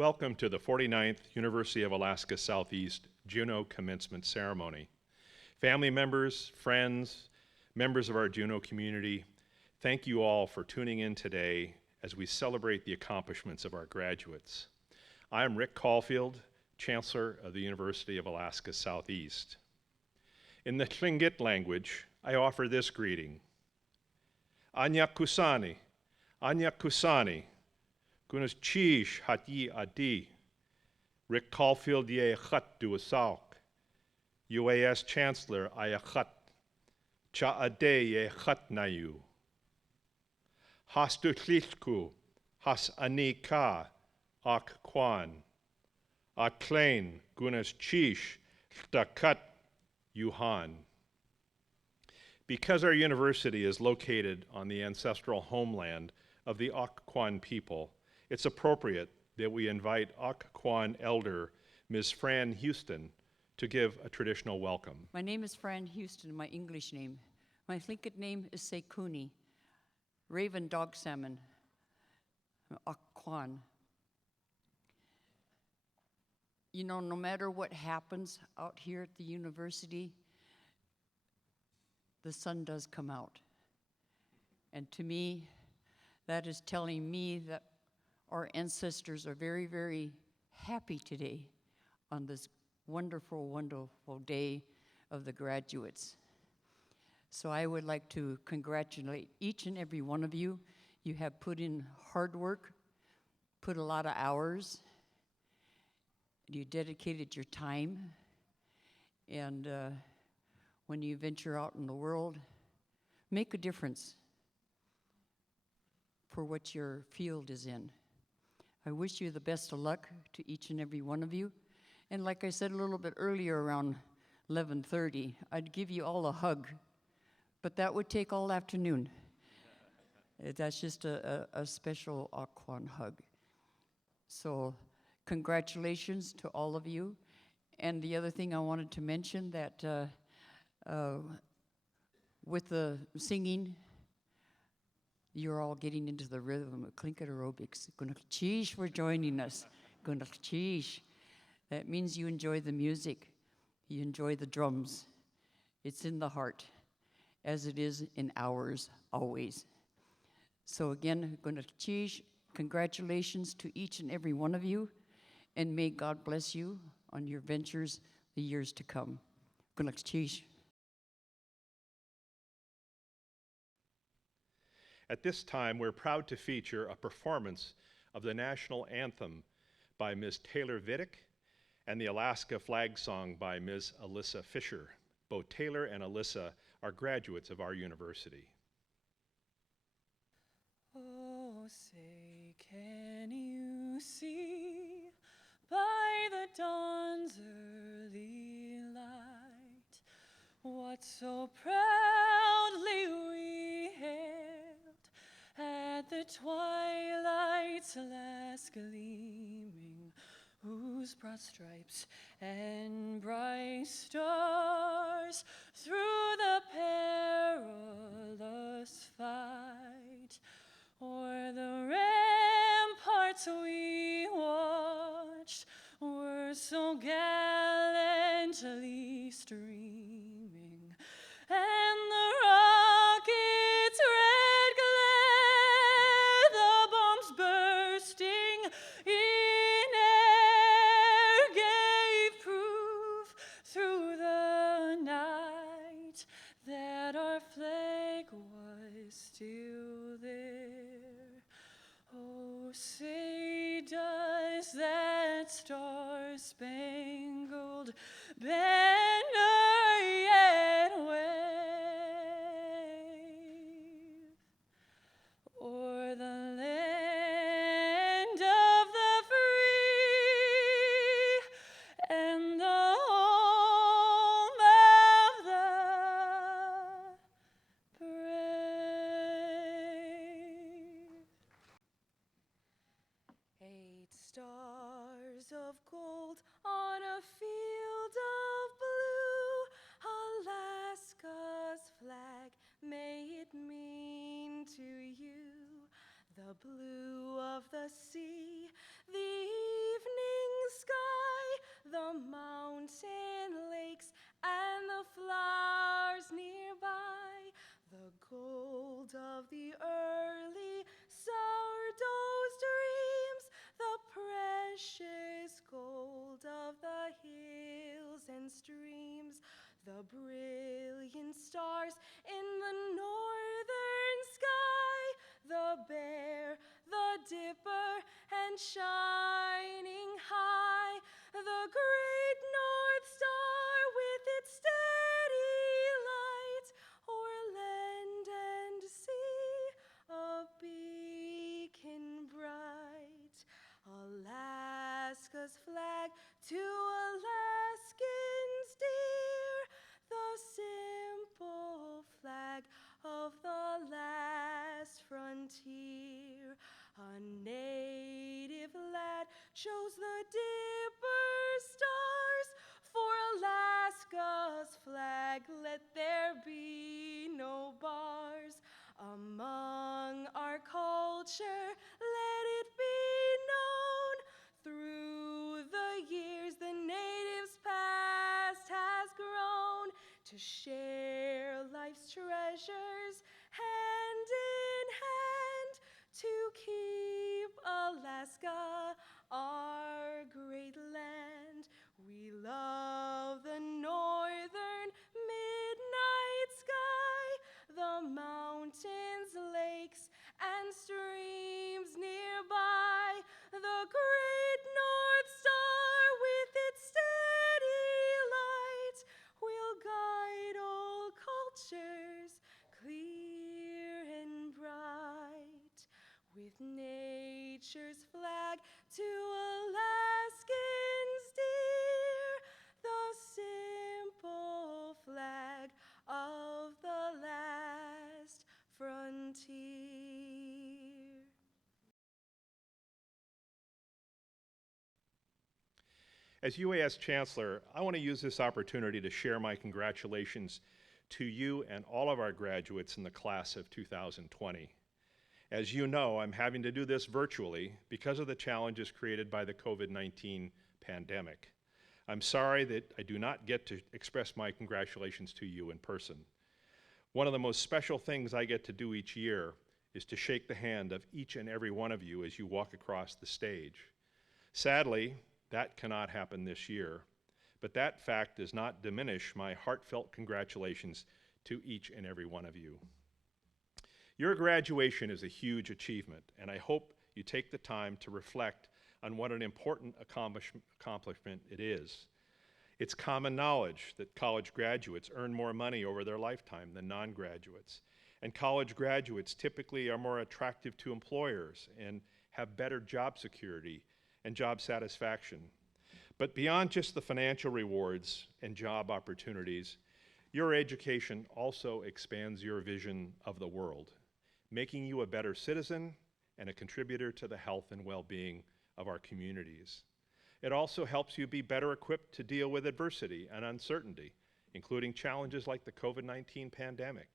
Welcome to the 49th University of Alaska Southeast JUNEAU Commencement Ceremony. Family members, friends, members of our JUNEAU community, thank you all for tuning in today as we celebrate the accomplishments of our graduates. I am Rick Caulfield, Chancellor of the University of Alaska Southeast. In the Tlingit language, I offer this greeting. Anya Kusani, Gunas Chish Hati Adi, Rick Caulfield Ye Chat Duasauk, UAS Chancellor Ayachat, Cha Ade Ye Chat Nayu, Has Dutlitku, Has Ani Ka, Ak Kwan, Aklein Gunas Chish Stakat Yuhan. Because our university is located on the ancestral homeland of the Occoquan people, it's appropriate that we invite Occoquan elder Ms. Fran Houston to give a traditional welcome. My name is Fran Houston, my English name. My Tlingit name is Sekuni, raven dog salmon, Occoquan. You know, no matter what happens out here at the university, the sun does come out. And to me, that is telling me that our ancestors are very, very happy today on this wonderful, wonderful day of the graduates. So I would like to congratulate each and every one of you. You have put in hard work, put a lot of hours, you dedicated your time, and when you venture out in the world, make a difference for what your field is in. I wish you the best of luck to each and every one of you. And like I said a little bit earlier, around 11:30, I'd give you all a hug, but that would take all afternoon. That's just a special Occoquan hug. So congratulations to all of you. And the other thing I wanted to mention that with the singing, you're all getting into the rhythm of Tlingit aerobics. Gunakchish for joining us. Gunakchish. That means you enjoy the music. You enjoy the drums. It's in the heart, as it is in ours always. So again, Gunakchish, congratulations to each and every one of you, and may God bless you on your ventures the years to come. Gunakchish. At this time, we're proud to feature a performance of the national anthem by Ms. Taylor Vidic and the Alaska flag song by Ms. Alyssa Fisher. Both Taylor and Alyssa are graduates of our university. Oh, say, can you see by the dawn's early light what so proudly we hailed at the twilight's last gleaming, whose broad stripes and bright stars through the perilous fight o'er the ramparts we watched were so gallantly streaming, and the rockets' red glare, the bombs bursting in air, gave proof through the night that our flag was still there. Oh, say, does that star-spangled banner yet wave o'er the land of the free and the home of the brave? 8 stars of gold on a field of blue, Alaska's flag, may it mean to you the blue of the sea, the and streams, the brilliant stars in the northern sky, the Bear, the Dipper, and shining high, the great North Star with its steady light, o'er land and sea, a beacon bright. Alaska's flag to Alaskans dear, the simple flag of the last frontier. A native lad chose the Dipper stars for Alaska's flag. Let there be no bars. Among our culture, let it be known, through the years the natives' past has grown, to share life's treasures hand in hand, to keep Alaska our great land. We love the northern midnight sky, the mountains, lakes, and streams nearby, the great North Star with its steady light will guide all cultures clear and bright. With nature's flag to Alaskans dear, the simple flag of the last frontier. As UAS Chancellor, I want to use this opportunity to share my congratulations to you and all of our graduates in the class of 2020. As you know, I'm having to do this virtually because of the challenges created by the COVID-19 pandemic. I'm sorry that I do not get to express my congratulations to you in person. One of the most special things I get to do each year is to shake the hand of each and every one of you as you walk across the stage. Sadly, that cannot happen this year, but that fact does not diminish my heartfelt congratulations to each and every one of you. Your graduation is a huge achievement, and I hope you take the time to reflect on what an important accomplishment it is. It's common knowledge that college graduates earn more money over their lifetime than non-graduates, and college graduates typically are more attractive to employers and have better job security and job satisfaction. But beyond just the financial rewards and job opportunities, your education also expands your vision of the world, making you a better citizen and a contributor to the health and well-being of our communities. It also helps you be better equipped to deal with adversity and uncertainty, including challenges like the COVID-19 pandemic.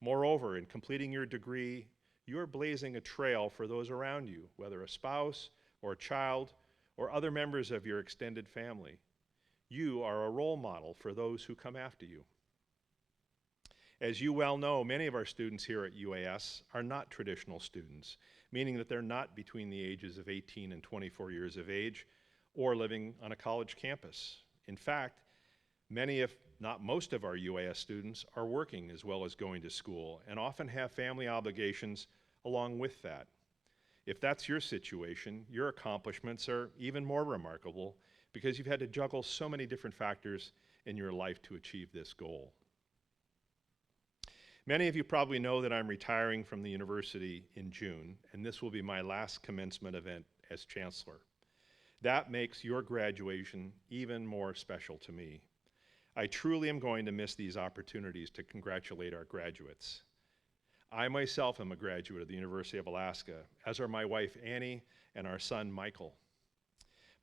Moreover, in completing your degree, you are blazing a trail for those around you, whether a spouse or a child or other members of your extended family. You are a role model for those who come after you. As you well know, many of our students here at UAS are not traditional students, meaning that they're not between the ages of 18 and 24 years of age or living on a college campus. In fact, many, if not most of our UAS students are working as well as going to school and often have family obligations along with that. If that's your situation, your accomplishments are even more remarkable because you've had to juggle so many different factors in your life to achieve this goal. Many of you probably know that I'm retiring from the university in June, and this will be my last commencement event as chancellor. That makes your graduation even more special to me. I truly am going to miss these opportunities to congratulate our graduates. I myself am a graduate of the University of Alaska, as are my wife Annie and our son Michael.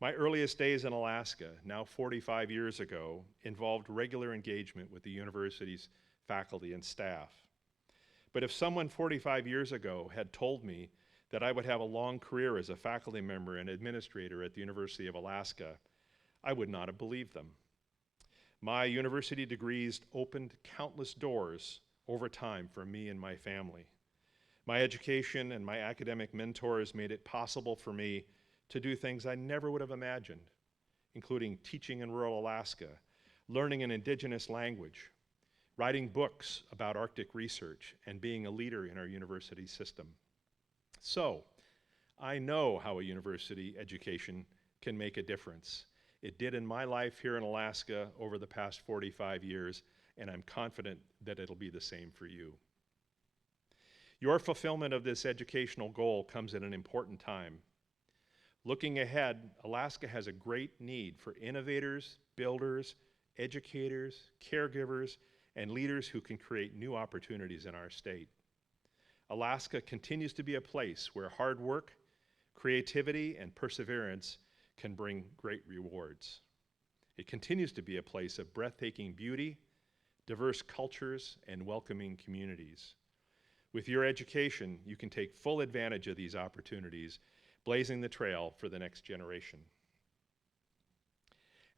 My earliest days in Alaska, now 45 years ago, involved regular engagement with the university's faculty and staff. But if someone 45 years ago had told me that I would have a long career as a faculty member and administrator at the University of Alaska, I would not have believed them. My university degrees opened countless doors over time for me and my family. My education and my academic mentors made it possible for me to do things I never would have imagined, including teaching in rural Alaska, learning an indigenous language, writing books about Arctic research, and being a leader in our university system. So, I know how a university education can make a difference. It did in my life here in Alaska over the past 45 years, and I'm confident that it'll be the same for you. Your fulfillment of this educational goal comes at an important time. Looking ahead, Alaska has a great need for innovators, builders, educators, caregivers, and leaders who can create new opportunities in our state. Alaska continues to be a place where hard work, creativity, and perseverance can bring great rewards. It continues to be a place of breathtaking beauty, diverse cultures, and welcoming communities. With your education, you can take full advantage of these opportunities, blazing the trail for the next generation.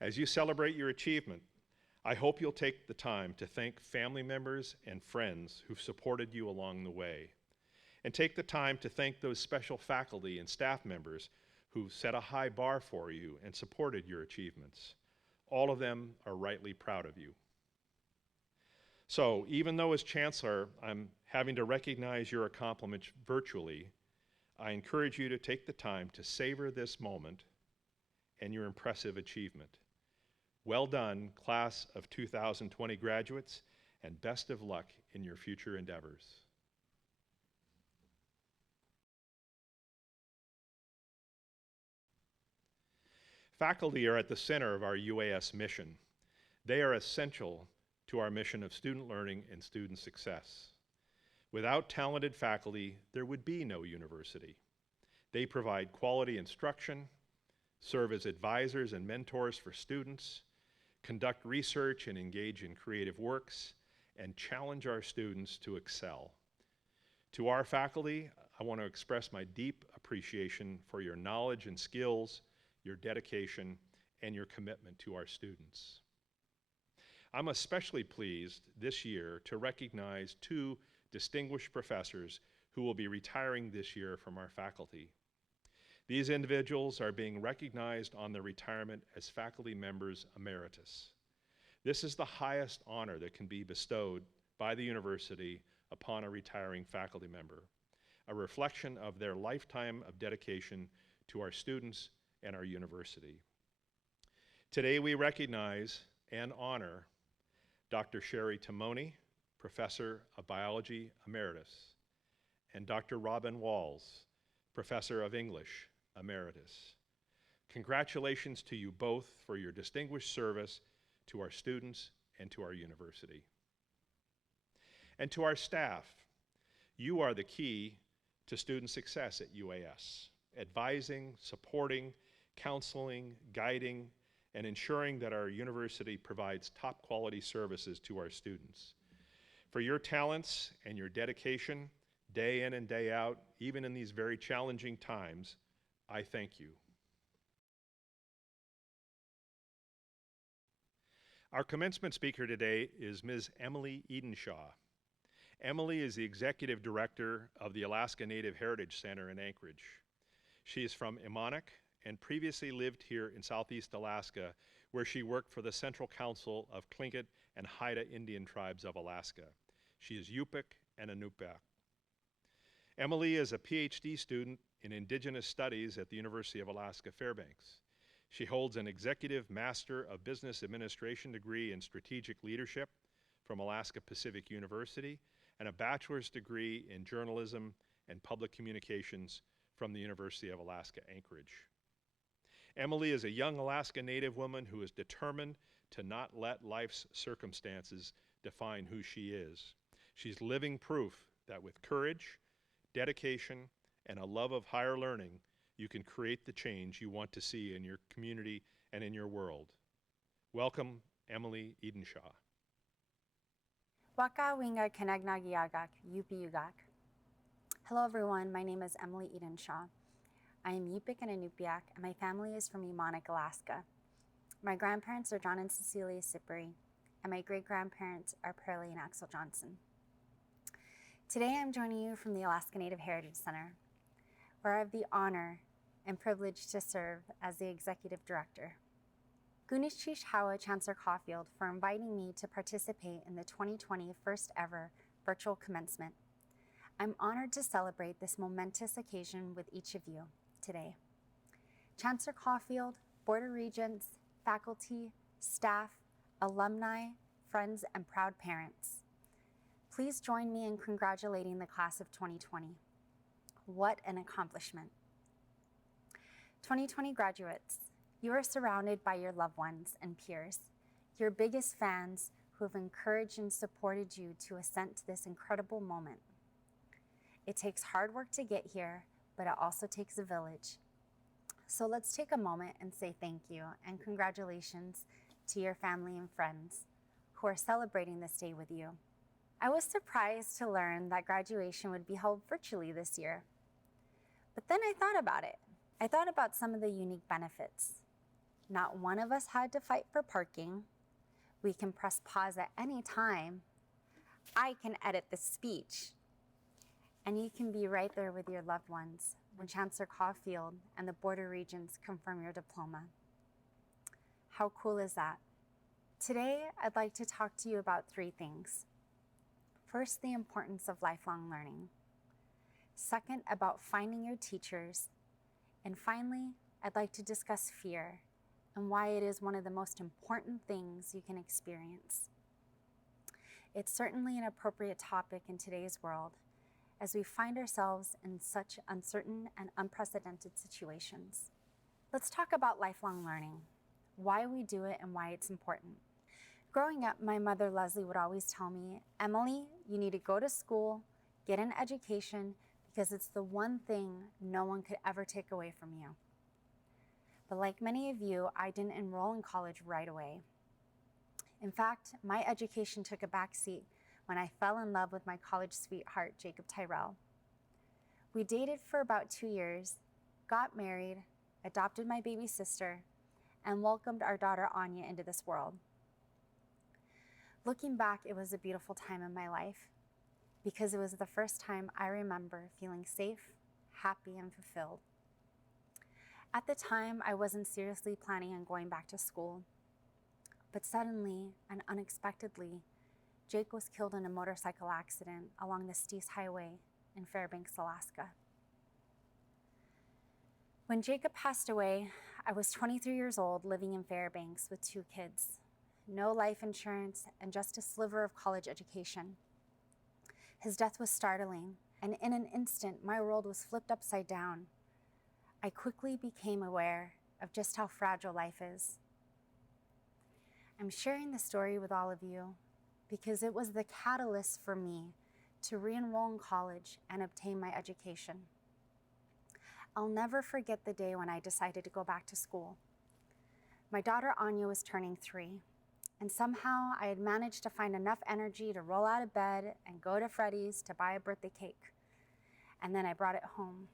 As you celebrate your achievement, I hope you'll take the time to thank family members and friends who've supported you along the way, and take the time to thank those special faculty and staff members who set a high bar for you and supported your achievements. All of them are rightly proud of you. So, even though as Chancellor, I'm having to recognize your accomplishments virtually, I encourage you to take the time to savor this moment and your impressive achievement. Well done, class of 2020 graduates, and best of luck in your future endeavors. Faculty are at the center of our UAS mission. They are essential to our mission of student learning and student success. Without talented faculty, there would be no university. They provide quality instruction, serve as advisors and mentors for students, conduct research and engage in creative works, and challenge our students to excel. To our faculty, I want to express my deep appreciation for your knowledge and skills, your dedication, and your commitment to our students. I'm especially pleased this year to recognize two distinguished professors who will be retiring this year from our faculty. These individuals are being recognized on their retirement as faculty members emeritus. This is the highest honor that can be bestowed by the university upon a retiring faculty member, a reflection of their lifetime of dedication to our students and our university. Today we recognize and honor Dr. Sherry Timoni, Professor of Biology Emeritus, and Dr. Robin Walls, Professor of English Emeritus. Congratulations to you both for your distinguished service to our students and to our university. And to our staff, you are the key to student success at UAS, advising, supporting, counseling, guiding, and ensuring that our university provides top quality services to our students. For your talents and your dedication, day in and day out, even in these very challenging times, I thank you. Our commencement speaker today is Ms. Emily Edenshaw. Emily is the Executive Director of the Alaska Native Heritage Center in Anchorage. She is from Imanik and previously lived here in Southeast Alaska, where she worked for the Central Council of Tlingit and Haida Indian Tribes of Alaska. She is Yupik and Inupiaq. Emily is a PhD student in Indigenous Studies at the University of Alaska Fairbanks. She holds an Executive Master of Business Administration degree in Strategic Leadership from Alaska Pacific University and a bachelor's degree in Journalism and Public Communications from the University of Alaska Anchorage. Emily is a young Alaska Native woman who is determined to not let life's circumstances define who she is. She's living proof that with courage, dedication, and a love of higher learning, you can create the change you want to see in your community and in your world. Welcome, Emily Edenshaw. Waka winga kanagnagiagak, yupi-ugak. Hello everyone, my name is Emily Edenshaw. I am Yupik and Inupiaq, and my family is from Imanik, Alaska. My grandparents are John and Cecilia Sipri, and my great-grandparents are Pearlie and Axel Johnson. Today I'm joining you from the Alaska Native Heritage Center, where I have the honor and privilege to serve as the Executive Director. Gunishish Hawa Chancellor Caulfield for inviting me to participate in the 2020 first ever virtual commencement. I'm honored to celebrate this momentous occasion with each of you today. Chancellor Caulfield, Board of Regents, faculty, staff, alumni, friends, and proud parents. Please join me in congratulating the class of 2020. What an accomplishment. 2020 graduates, you are surrounded by your loved ones and peers, your biggest fans who have encouraged and supported you to ascend to this incredible moment. It takes hard work to get here, but it also takes a village. So let's take a moment and say thank you and congratulations to your family and friends who are celebrating this day with you. I was surprised to learn that graduation would be held virtually this year. But then I thought about it. I thought about some of the unique benefits. Not one of us had to fight for parking. We can press pause at any time. I can edit the speech. And you can be right there with your loved ones when Chancellor Caulfield and the Board of Regents confirm your diploma. How cool is that? Today, I'd like to talk to you about 3 things. First, the importance of lifelong learning. Second, about finding your teachers. And finally, I'd like to discuss fear and why it is one of the most important things you can experience. It's certainly an appropriate topic in today's world as we find ourselves in such uncertain and unprecedented situations. Let's talk about lifelong learning, why we do it and why it's important. Growing up, my mother, Leslie, would always tell me, Emily, you need to go to school, get an education, because it's the one thing no one could ever take away from you. But like many of you, I didn't enroll in college right away. In fact, my education took a backseat when I fell in love with my college sweetheart, Jacob Tyrell. We dated for about 2 years, got married, adopted my baby sister, and welcomed our daughter Anya into this world. Looking back, it was a beautiful time in my life because it was the first time I remember feeling safe, happy, and fulfilled. At the time, I wasn't seriously planning on going back to school, but suddenly and unexpectedly, Jake was killed in a motorcycle accident along the Steese Highway in Fairbanks, Alaska. When Jacob passed away, I was 23 years old, living in Fairbanks with 2 kids, no life insurance, and just a sliver of college education. His death was startling, and in an instant, my world was flipped upside down. I quickly became aware of just how fragile life is. I'm sharing this story with all of you because it was the catalyst for me to re-enroll in college and obtain my education. I'll never forget the day when I decided to go back to school. My daughter Anya was turning 3, and somehow I had managed to find enough energy to roll out of bed and go to Freddy's to buy a birthday cake. And then I brought it home.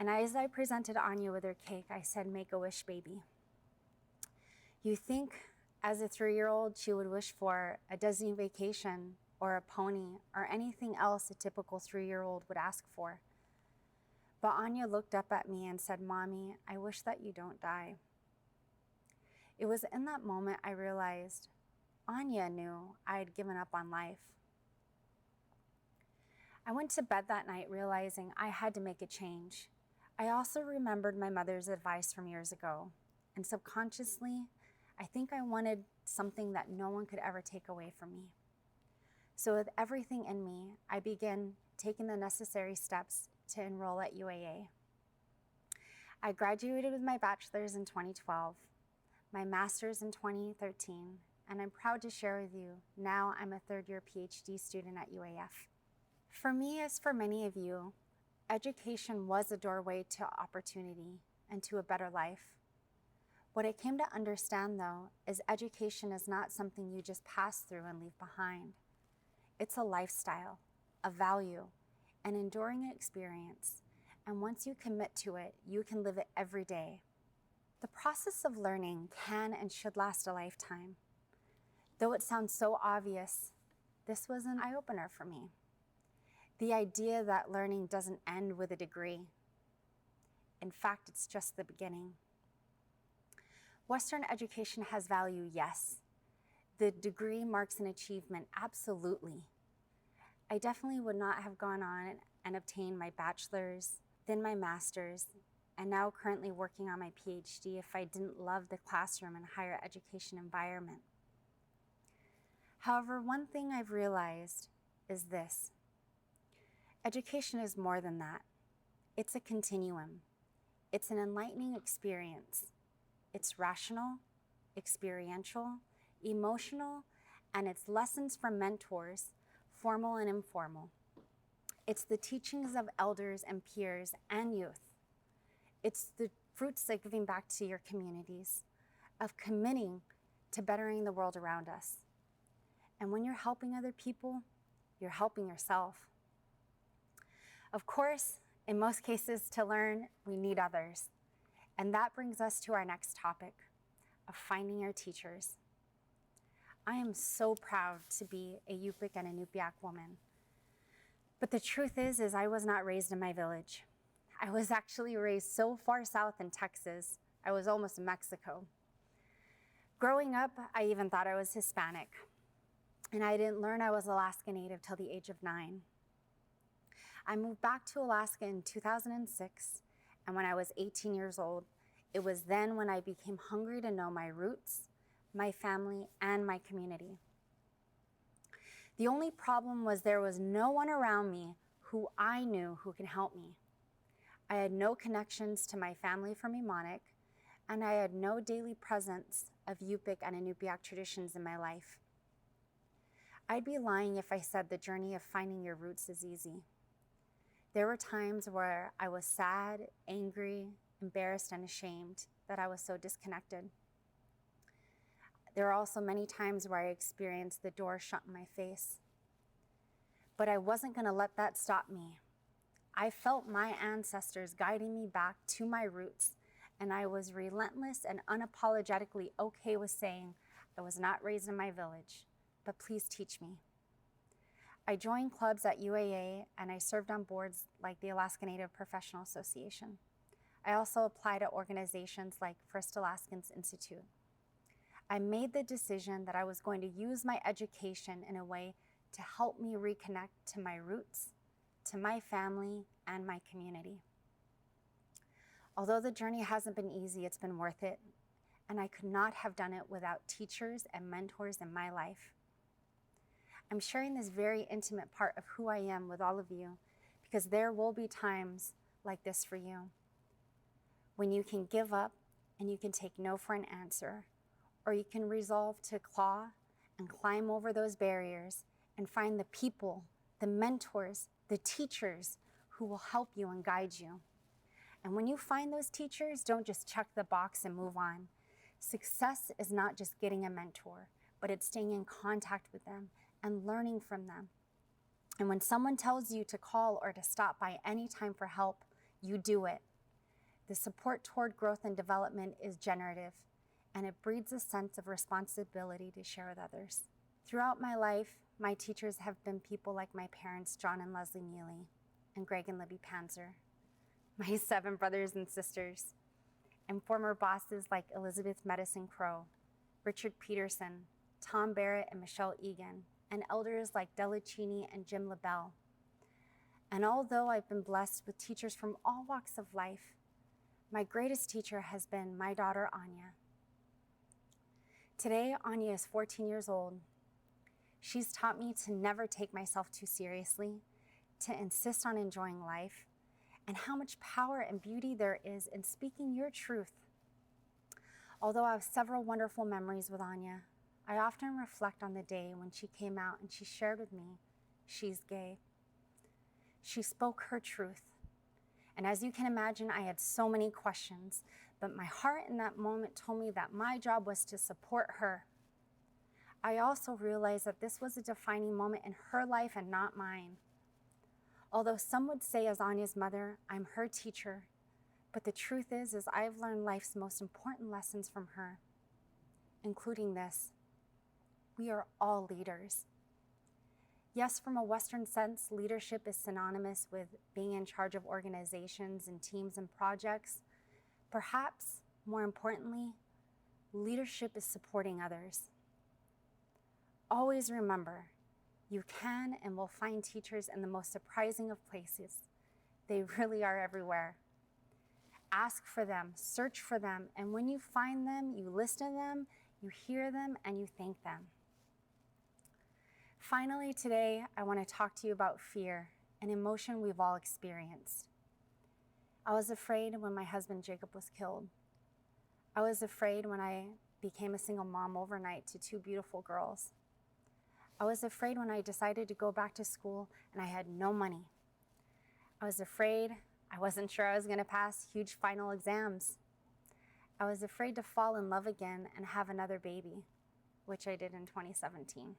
And as I presented Anya with her cake, I said, "Make a wish, baby." You think as a 3-year-old, she would wish for a Disney vacation or a pony or anything else a typical 3-year-old would ask for. But Anya looked up at me and said, "Mommy, I wish that you don't die." It was in that moment I realized Anya knew I had given up on life. I went to bed that night realizing I had to make a change. I also remembered my mother's advice from years ago, and subconsciously, I think I wanted something that no one could ever take away from me. So with everything in me, I began taking the necessary steps to enroll at UAA. I graduated with my bachelor's in 2012, my master's in 2013, and I'm proud to share with you, now I'm a 3rd-year PhD student at UAF. For me, as for many of you, education was a doorway to opportunity and to a better life. What I came to understand, though, is education is not something you just pass through and leave behind. It's a lifestyle, a value, an enduring experience, and once you commit to it, you can live it every day. The process of learning can and should last a lifetime. Though it sounds so obvious, this was an eye-opener for me. The idea that learning doesn't end with a degree. In fact, it's just the beginning. Western education has value, yes. The degree marks an achievement, absolutely. I definitely would not have gone on and obtained my bachelor's, then my master's, and now currently working on my PhD if I didn't love the classroom and higher education environment. However, one thing I've realized is this. Education is more than that. It's a continuum. It's an enlightening experience. It's rational, experiential, emotional, and it's lessons from mentors, formal and informal. It's the teachings of elders and peers and youth. It's the fruits of giving back to your communities, of committing to bettering the world around us. And when you're helping other people, you're helping yourself. Of course, in most cases, to learn, we need others. And that brings us to our next topic of finding your teachers. I am so proud to be a Yupik and a Inupiaq woman. But the truth is I was not raised in my village. I was actually raised so far south in Texas, I was almost in Mexico. Growing up, I even thought I was Hispanic. And I didn't learn I was Alaska Native till the age of 9. I moved back to Alaska in 2006, and when I was 18 years old, it was then when I became hungry to know my roots, my family, and my community. The only problem was there was no one around me who I knew who can help me. I had no connections to my family from Emonic, and I had no daily presence of Yupik and Inupiaq traditions in my life. I'd be lying if I said the journey of finding your roots is easy. There were times where I was sad, angry, embarrassed, and ashamed that I was so disconnected. There are also many times where I experienced the door shut in my face. But I wasn't going to let that stop me. I felt my ancestors guiding me back to my roots, and I was relentless and unapologetically okay with saying I was not raised in my village, but please teach me. I joined clubs at UAA, and I served on boards like the Alaska Native Professional Association. I also applied at organizations like First Alaskans Institute. I made the decision that I was going to use my education in a way to help me reconnect to my roots, to my family, and my community. Although the journey hasn't been easy, it's been worth it, and I could not have done it without teachers and mentors in my life. I'm sharing this very intimate part of who I am with all of you because there will be times like this for you, when you can give up and you can take no for an answer, or you can resolve to claw and climb over those barriers and find the people, the mentors, the teachers who will help you and guide you. And when you find those teachers, don't just check the box and move on. Success is not just getting a mentor, but it's staying in contact with them and learning from them. And when someone tells you to call or to stop by any time for help, you do it. The support toward growth and development is generative, and it breeds a sense of responsibility to share with others. Throughout my life, my teachers have been people like my parents, John and Leslie Neely, and Greg and Libby Panzer, my 7 brothers and sisters, and former bosses like Elizabeth Medicine Crow, Richard Peterson, Tom Barrett, and Michelle Egan, and elders like Della Cheney and Jim LaBelle. And although I've been blessed with teachers from all walks of life, my greatest teacher has been my daughter, Anya. Today, Anya is 14 years old. She's taught me to never take myself too seriously, to insist on enjoying life, and how much power and beauty there is in speaking your truth. Although I have several wonderful memories with Anya, I often reflect on the day when she came out and she shared with me she's gay. She spoke her truth. And as you can imagine, I had so many questions, but my heart in that moment told me that my job was to support her. I also realized that this was a defining moment in her life and not mine. Although some would say as Anya's mother, I'm her teacher, but the truth is I've learned life's most important lessons from her, including this: we are all leaders. Yes, from a Western sense, leadership is synonymous with being in charge of organizations and teams and projects. Perhaps, more importantly, Leadership is supporting others. Always remember, you can and will find teachers in the most surprising of places. They really are everywhere. Ask for them, search for them, and when you find them, you listen to them, you hear them, and you thank them. Finally, today, I want to talk to you about fear, an emotion we've all experienced. I was afraid when my husband Jacob was killed. I was afraid when I became a single mom overnight to 2 beautiful girls. I was afraid when I decided to go back to school and I had no money. I was afraid I wasn't sure I was going to pass huge final exams. I was afraid to fall in love again and have another baby, which I did in 2017.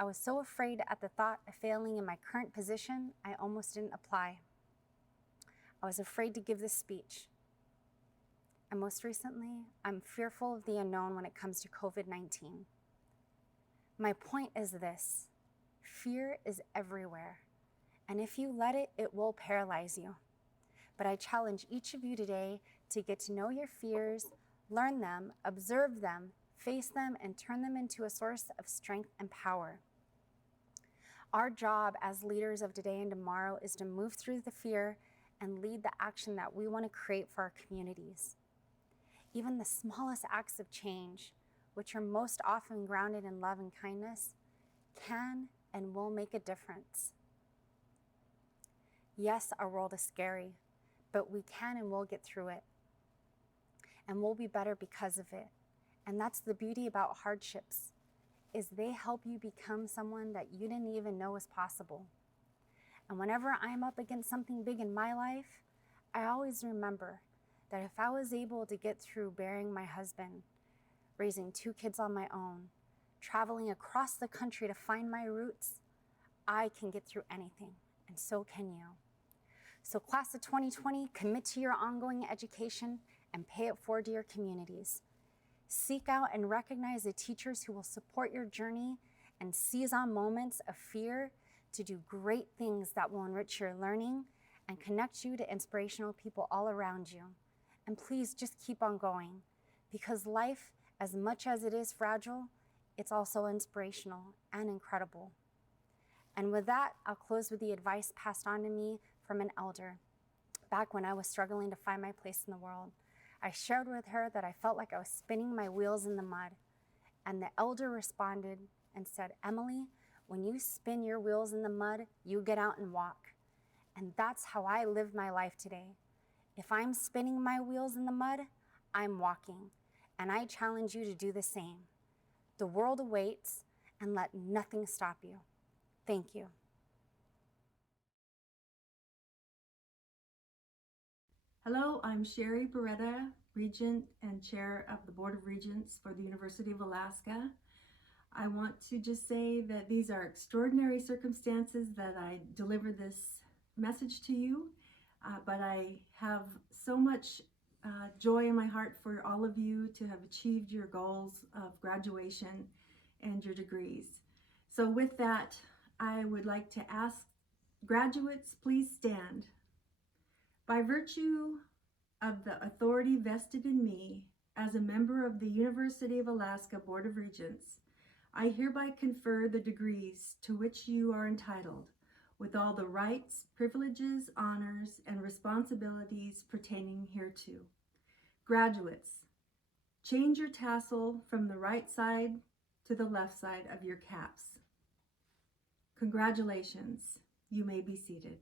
I was so afraid at the thought of failing in my current position, I almost didn't apply. I was afraid to give this speech. And most recently, I'm fearful of the unknown when it comes to COVID-19. My point is this: fear is everywhere. And if you let it, it will paralyze you. But I challenge each of you today to get to know your fears, learn them, observe them, face them, and turn them into a source of strength and power. Our job as leaders of today and tomorrow is to move through the fear and lead the action that we want to create for our communities. Even the smallest acts of change, which are most often grounded in love and kindness, can and will make a difference. Yes, our world is scary, but we can and will get through it. And we'll be better because of it. And that's the beauty about hardships, is they help you become someone that you didn't even know was possible. And whenever I'm up against something big in my life, I always remember that if I was able to get through bearing my husband, raising 2 kids on my own, traveling across the country to find my roots, I can get through anything, and so can you. So class of 2020, commit to your ongoing education and pay it forward to your communities. Seek out and recognize the teachers who will support your journey and seize on moments of fear to do great things that will enrich your learning and connect you to inspirational people all around you. And please just keep on going, because life, as much as it is fragile, it's also inspirational and incredible. And with that, I'll close with the advice passed on to me from an elder back when I was struggling to find my place in the world. I shared with her that I felt like I was spinning my wheels in the mud. And the elder responded and said, "Emily, when you spin your wheels in the mud, you get out and walk." And that's how I live my life today. If I'm spinning my wheels in the mud, I'm walking. And I challenge you to do the same. The world awaits, and let nothing stop you. Thank you. Hello, I'm Sherry Beretta, Regent and Chair of the Board of Regents for the University of Alaska. I want to just say that these are extraordinary circumstances that I deliver this message to you, but I have so much joy in my heart for all of you to have achieved your goals of graduation and your degrees. So with that, I would like to ask graduates, please stand. By virtue of the authority vested in me as a member of the University of Alaska Board of Regents, I hereby confer the degrees to which you are entitled, with all the rights, privileges, honors, and responsibilities pertaining hereto. Graduates, change your tassel from the right side to the left side of your caps. Congratulations, you may be seated.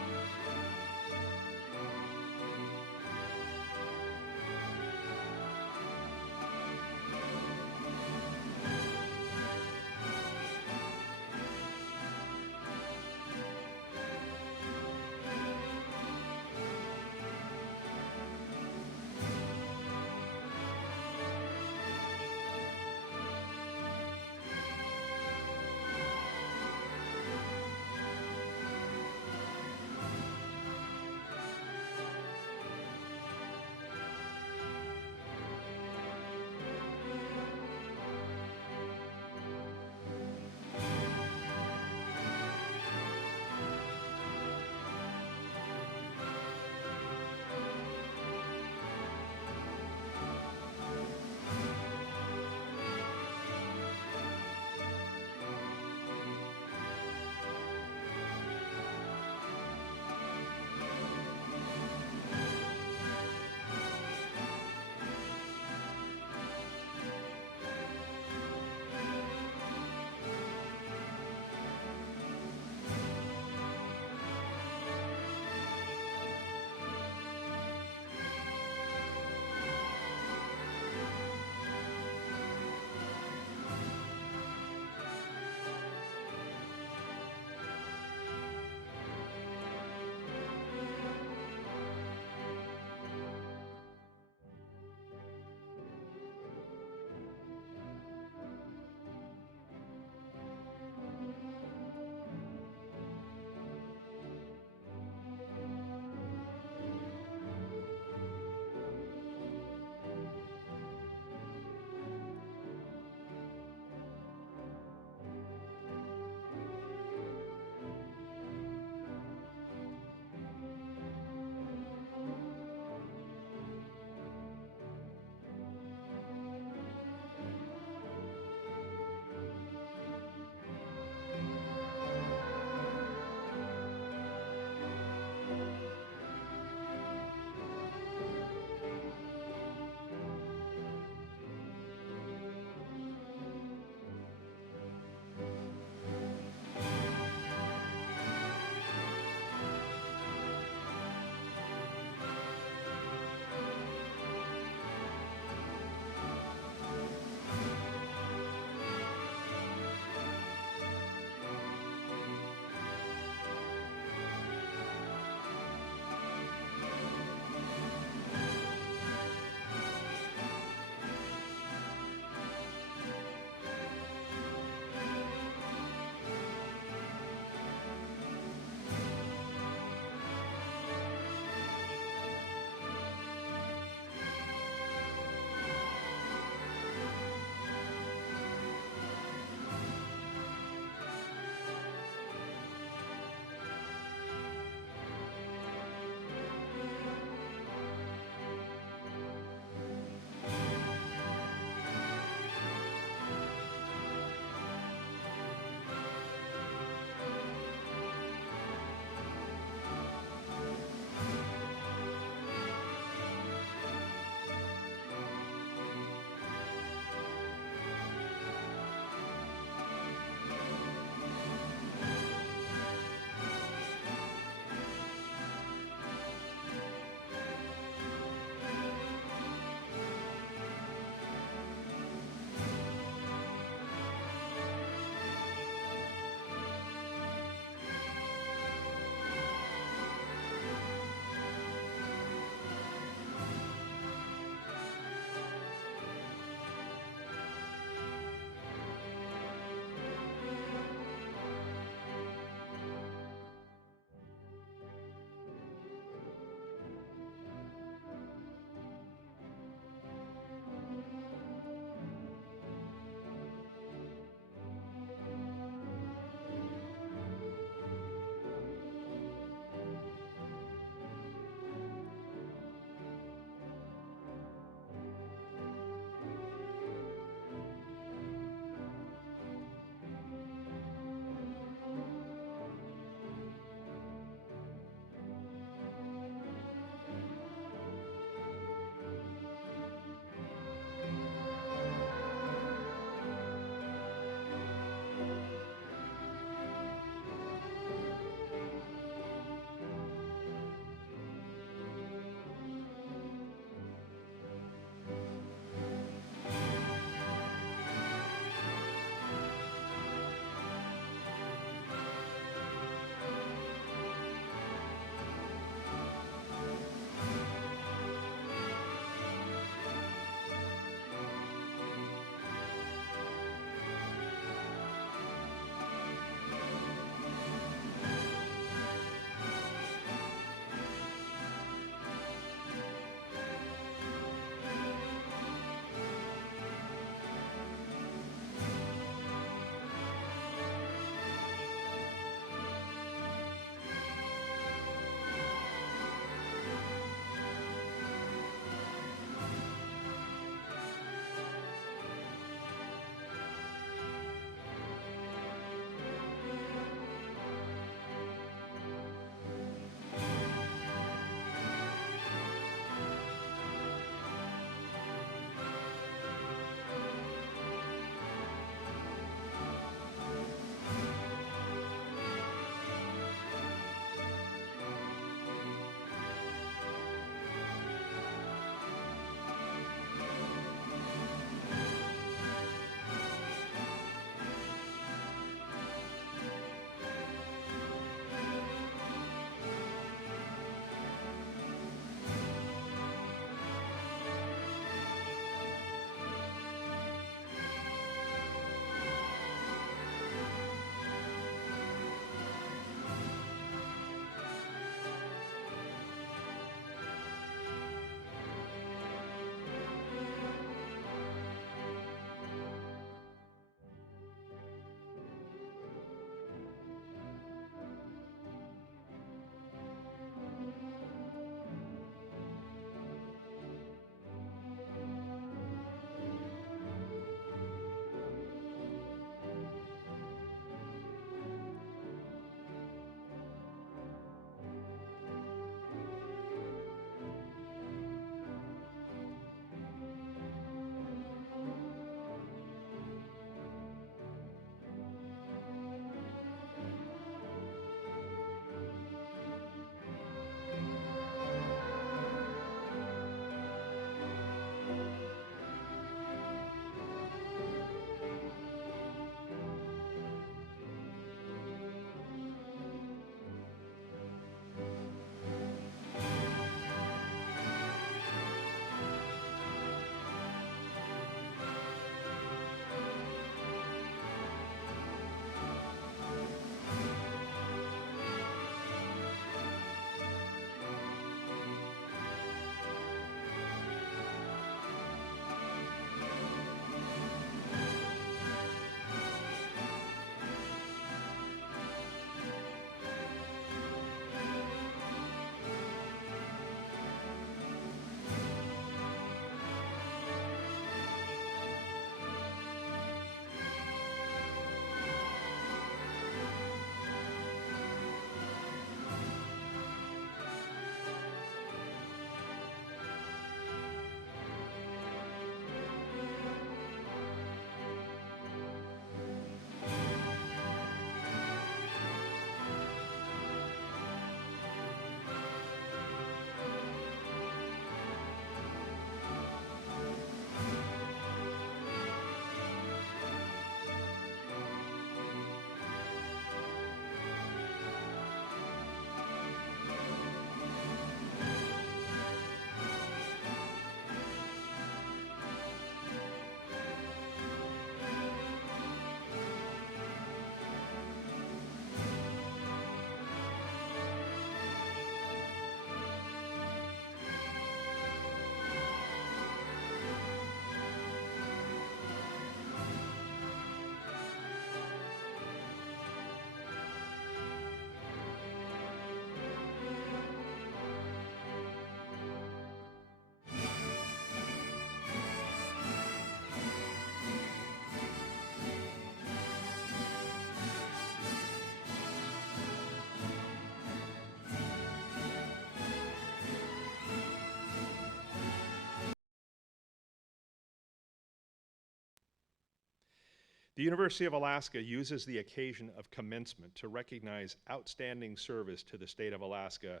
The University of Alaska uses the occasion of commencement to recognize outstanding service to the state of Alaska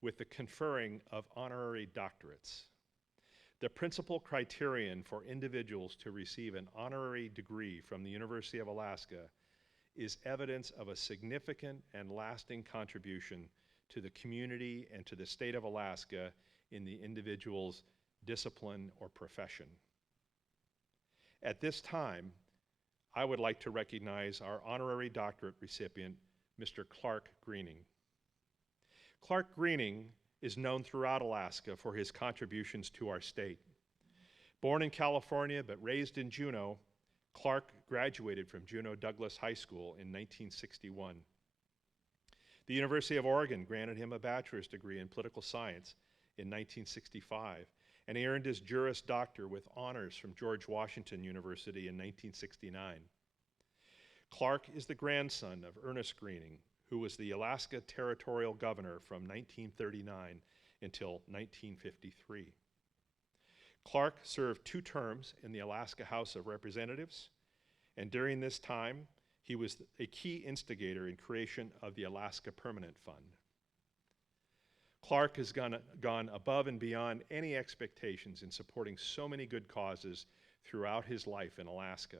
with the conferring of honorary doctorates. The principal criterion for individuals to receive an honorary degree from the University of Alaska is evidence of a significant and lasting contribution to the community and to the state of Alaska in the individual's discipline or profession. At this time, I would like to recognize our honorary doctorate recipient, Mr. Clark Greening. Clark Greening is known throughout Alaska for his contributions to our state. Born in California but raised in Juneau, Clark graduated from Juneau Douglas High School in 1961. The University of Oregon granted him a bachelor's degree in political science in 1965, and he earned his Juris Doctor with honors from George Washington University in 1969. Clark is the grandson of Ernest Greening, who was the Alaska Territorial Governor from 1939 until 1953. Clark served 2 terms in the Alaska House of Representatives, and during this time, he was a key instigator in creation of the Alaska Permanent Fund. Clark has gone above and beyond any expectations in supporting so many good causes throughout his life in Alaska.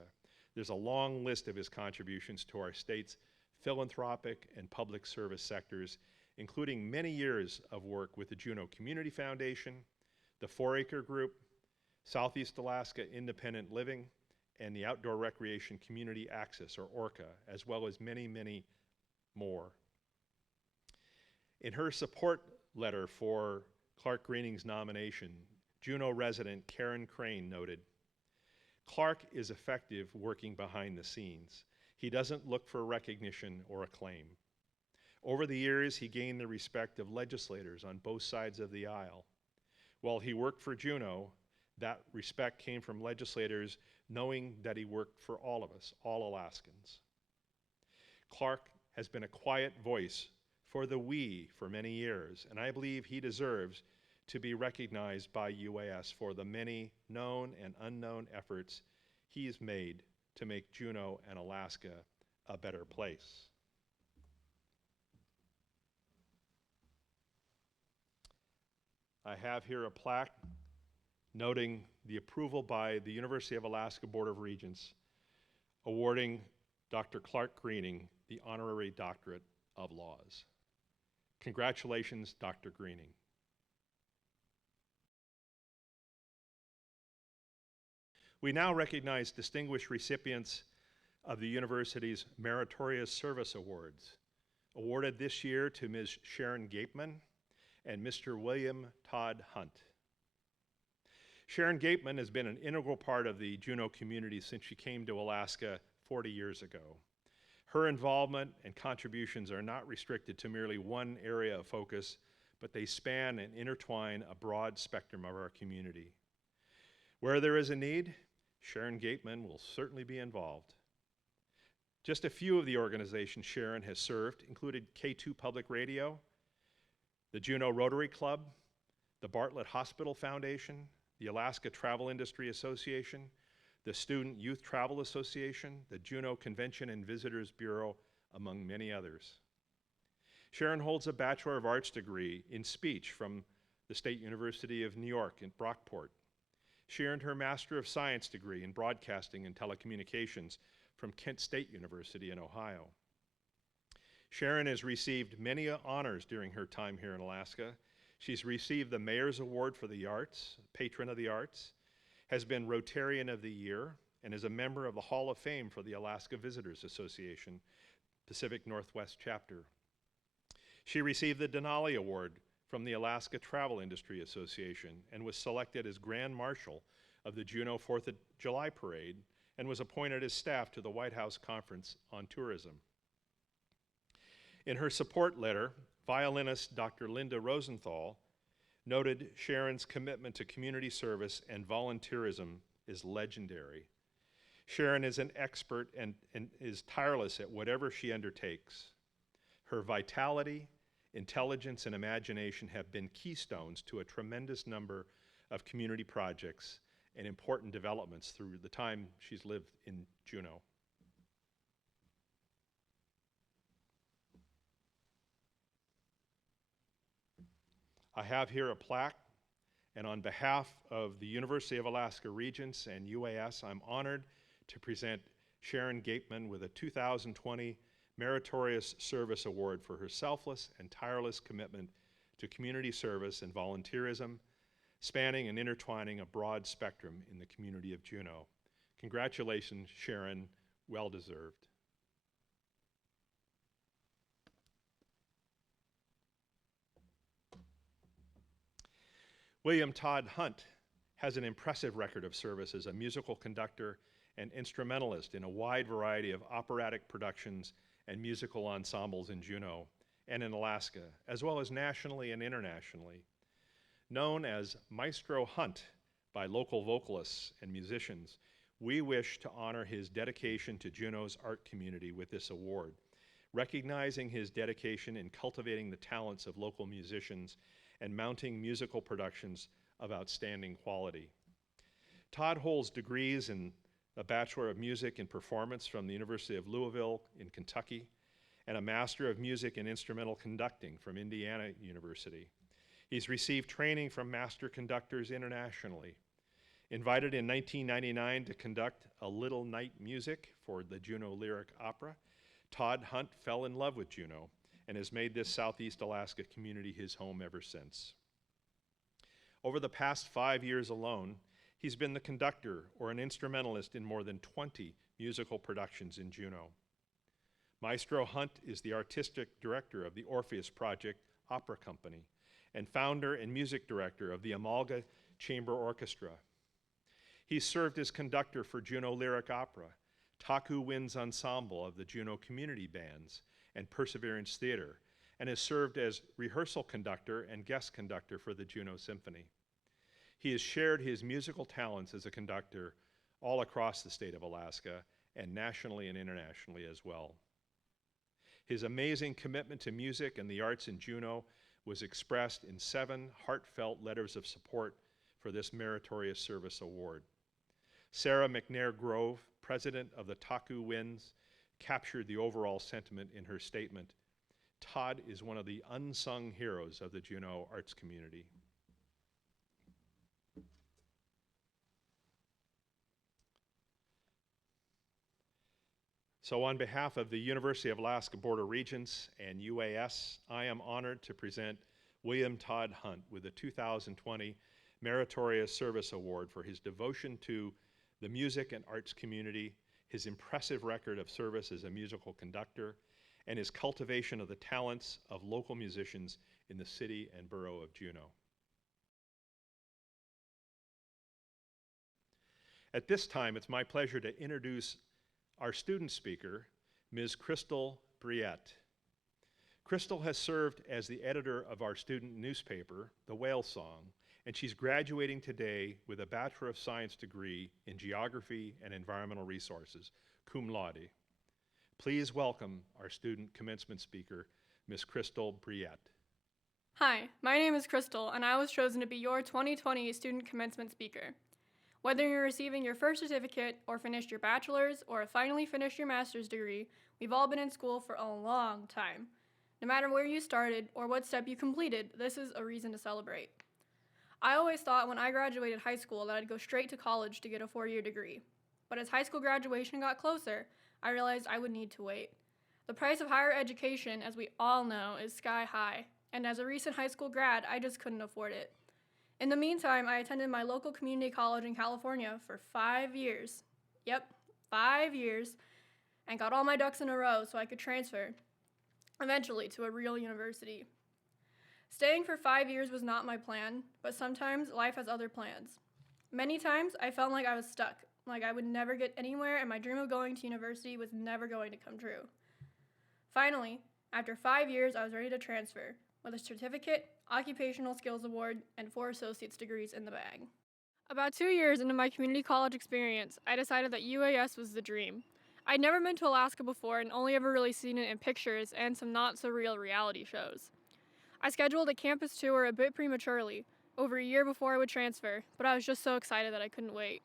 There's a long list of his contributions to our state's philanthropic and public service sectors, including many years of work with the Juneau Community Foundation, the 4-Acre Group, Southeast Alaska Independent Living, and the Outdoor Recreation Community Access, or ORCA, as well as many, many more. In her support letter for Clark Greening's nomination, Juneau resident Karen Crane noted, "Clark is effective working behind the scenes. He doesn't look for recognition or acclaim. Over the years, he gained the respect of legislators on both sides of the aisle. While he worked for Juneau, that respect came from legislators knowing that he worked for all of us, all Alaskans. Clark has been a quiet voice for the we for many years, and I believe he deserves to be recognized by UAS for the many known and unknown efforts he's made to make Juneau and Alaska a better place." I have here a plaque noting the approval by the University of Alaska Board of Regents awarding Dr. Clark Greening the Honorary Doctorate of Laws. Congratulations, Dr. Greening. We now recognize distinguished recipients of the university's Meritorious Service Awards, awarded this year to Ms. Sharon Gateman and Mr. William Todd Hunt. Sharon Gateman has been an integral part of the Juneau community since she came to Alaska 40 years ago. Her involvement and contributions are not restricted to merely one area of focus, but they span and intertwine a broad spectrum of our community. Where there is a need, Sharon Gateman will certainly be involved. Just a few of the organizations Sharon has served included K2 Public Radio, the Juneau Rotary Club, the Bartlett Hospital Foundation, the Alaska Travel Industry Association, the Student Youth Travel Association, the Juneau Convention and Visitors Bureau, among many others. Sharon holds a Bachelor of Arts degree in speech from the State University of New York in Brockport. She earned her Master of Science degree in Broadcasting and Telecommunications from Kent State University in Ohio. Sharon has received many honors during her time here in Alaska. She's received the Mayor's Award for the Arts, Patron of the Arts, has been Rotarian of the Year, and is a member of the Hall of Fame for the Alaska Visitors Association, Pacific Northwest Chapter. She received the Denali Award from the Alaska Travel Industry Association and was selected as Grand Marshal of the Juneau 4th of July Parade and was appointed as staff to the White House Conference on Tourism. In her support letter, violinist Dr. Linda Rosenthal noted Sharon's commitment to community service and volunteerism is legendary. Sharon is an expert and is tireless at whatever she undertakes. Her vitality, intelligence, and imagination have been keystones to a tremendous number of community projects and important developments through the time she's lived in Juneau. I have here a plaque, and on behalf of the University of Alaska Regents and UAS, I'm honored to present Sharon Gateman with a 2020 Meritorious Service Award for her selfless and tireless commitment to community service and volunteerism, spanning and intertwining a broad spectrum in the community of Juneau. Congratulations, Sharon, well deserved. William Todd Hunt has an impressive record of service as a musical conductor and instrumentalist in a wide variety of operatic productions and musical ensembles in Juneau and in Alaska, as well as nationally and internationally. Known as Maestro Hunt by local vocalists and musicians, we wish to honor his dedication to Juneau's art community with this award, recognizing his dedication in cultivating the talents of local musicians and mounting musical productions of outstanding quality. Todd holds degrees in a Bachelor of Music and Performance from the University of Louisville in Kentucky, and a Master of Music and Instrumental Conducting from Indiana University. He's received training from master conductors internationally. Invited in 1999 to conduct A Little Night Music for the Juneau Lyric Opera, Todd Hunt fell in love with Juneau and has made this Southeast Alaska community his home ever since. Over the past 5 years alone, he's been the conductor or an instrumentalist in more than 20 musical productions in Juneau. Maestro Hunt is the artistic director of the Orpheus Project Opera Company and founder and music director of the Amalga Chamber Orchestra. He's served as conductor for Juneau Lyric Opera, Taku Winds Ensemble of the Juneau Community Bands, and Perseverance Theater, and has served as rehearsal conductor and guest conductor for the Juneau Symphony. He has shared his musical talents as a conductor all across the state of Alaska and nationally and internationally as well. His amazing commitment to music and the arts in Juneau was expressed in 7 heartfelt letters of support for this Meritorious Service Award. Sarah McNair Grove, president of the Taku Winds, captured the overall sentiment in her statement. Todd is one of the unsung heroes of the Juneau arts community. So on behalf of the University of Alaska Board of Regents and UAS, I am honored to present William Todd Hunt with the 2020 Meritorious Service Award for his devotion to the music and arts community, his impressive record of service as a musical conductor, and his cultivation of the talents of local musicians in the city and borough of Juneau. At this time, it's my pleasure to introduce our student speaker, Ms. Crystal Briette. Crystal has served as the editor of our student newspaper, The Whale Song, and she's graduating today with a Bachelor of Science degree in Geography and Environmental Resources, cum laude. Please welcome our student commencement speaker, Ms. Crystal Briette. Hi, my name is Crystal, and I was chosen to be your 2020 student commencement speaker. Whether you're receiving your first certificate or finished your bachelor's or finally finished your master's degree, we've all been in school for a long time. No matter where you started or what step you completed, this is a reason to celebrate. I always thought when I graduated high school that I'd go straight to college to get a 4-year degree. But as high school graduation got closer, I realized I would need to wait. The price of higher education, as we all know, is sky high, and as a recent high school grad, I just couldn't afford it. In the meantime, I attended my local community college in California for 5 years. Yep, 5 years, and got all my ducks in a row so I could transfer, eventually, to a real university. Staying for 5 years was not my plan, but sometimes life has other plans. Many times, I felt like I was stuck, like I would never get anywhere and my dream of going to university was never going to come true. Finally, after 5 years, I was ready to transfer, with a certificate, occupational skills award, and 4 associate's degrees in the bag. About 2 years into my community college experience, I decided that UAS was the dream. I'd never been to Alaska before and only ever really seen it in pictures and some not-so-real reality shows. I scheduled a campus tour a bit prematurely, over a year before I would transfer, but I was just so excited that I couldn't wait.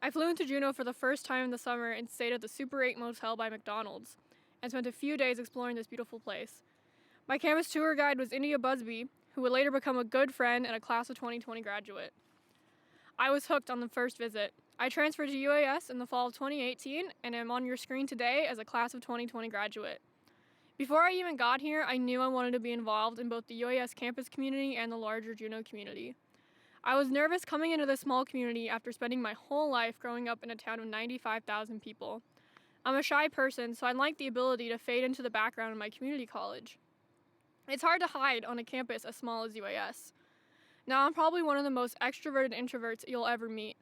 I flew into Juneau for the first time in the summer and stayed at the Super 8 Motel by McDonald's, and spent a few days exploring this beautiful place. My campus tour guide was India Busby, who would later become a good friend and a class of 2020 graduate. I was hooked on the first visit. I transferred to UAS in the fall of 2018 and am on your screen today as a class of 2020 graduate. Before I even got here, I knew I wanted to be involved in both the UAS campus community and the larger JUNEAU community. I was nervous coming into this small community after spending my whole life growing up in a town of 95,000 people. I'm a shy person, so I'd like the ability to fade into the background of my community college. It's hard to hide on a campus as small as UAS. Now, I'm probably one of the most extroverted introverts you'll ever meet.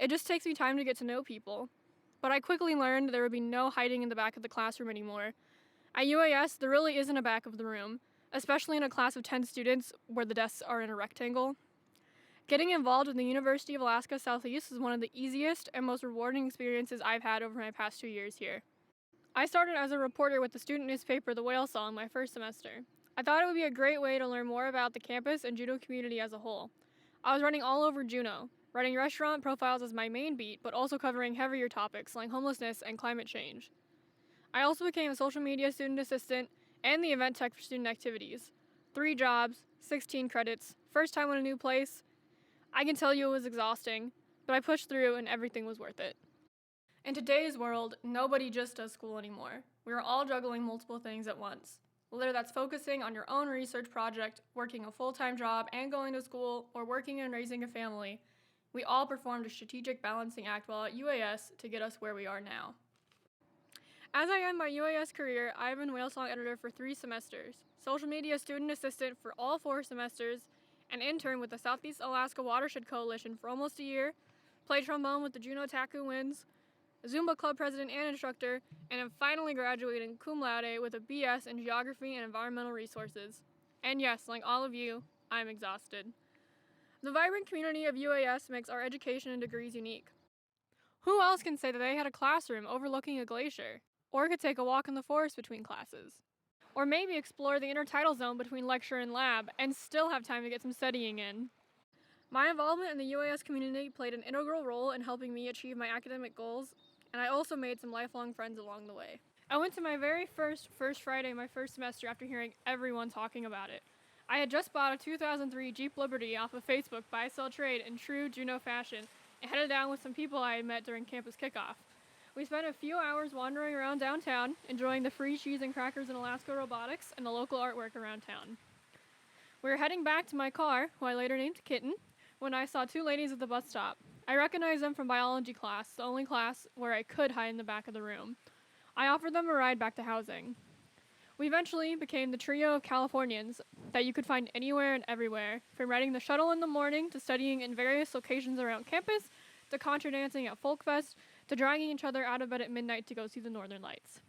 It just takes me time to get to know people. But I quickly learned there would be no hiding in the back of the classroom anymore. At UAS, there really isn't a back of the room, especially in a class of 10 students where the desks are in a rectangle. Getting involved in the University of Alaska Southeast is one of the easiest and most rewarding experiences I've had over my past 2 years here. I started as a reporter with the student newspaper The Whale Song my first semester. I thought it would be a great way to learn more about the campus and JUNEAU community as a whole. I was running all over JUNEAU, writing restaurant profiles as my main beat, but also covering heavier topics like homelessness and climate change. I also became a social media student assistant and the event tech for student activities. 3 jobs, 16 credits, first time in a new place. I can tell you it was exhausting, but I pushed through and everything was worth it. In today's world, nobody just does school anymore. We are all juggling multiple things at once. Whether that's focusing on your own research project, working a full-time job and going to school, or working and raising a family, we all performed a strategic balancing act while at UAS to get us where we are now. As I end my UAS career, I have been Whale Song editor for 3 semesters, social media student assistant for all 4 semesters, an intern with the Southeast Alaska Watershed Coalition for almost a year, played trombone with the JUNEAU Taku Winds, Zumba club president and instructor, and am finally graduating cum laude with a BS in Geography and Environmental Resources. And yes, like all of you, I'm exhausted. The vibrant community of UAS makes our education and degrees unique. Who else can say that they had a classroom overlooking a glacier? Or could take a walk in the forest between classes? Or maybe explore the intertidal zone between lecture and lab and still have time to get some studying in. My involvement in the UAS community played an integral role in helping me achieve my academic goals, and I also made some lifelong friends along the way. I went to my very first Friday my first semester after hearing everyone talking about it. I had just bought a 2003 Jeep Liberty off of Facebook buy sell trade in true JUNEAU fashion and headed down with some people I had met during campus kickoff. We spent a few hours wandering around downtown, enjoying the free cheese and crackers in Alaska Robotics and the local artwork around town. We were heading back to my car, who I later named Kitten, when I saw 2 ladies at the bus stop. I recognized them from biology class, the only class where I could hide in the back of the room. I offered them a ride back to housing. We eventually became the trio of Californians that you could find anywhere and everywhere, from riding the shuttle in the morning to studying in various locations around campus, to contra dancing at Folk Fest, to dragging each other out of bed at midnight to go see the Northern Lights.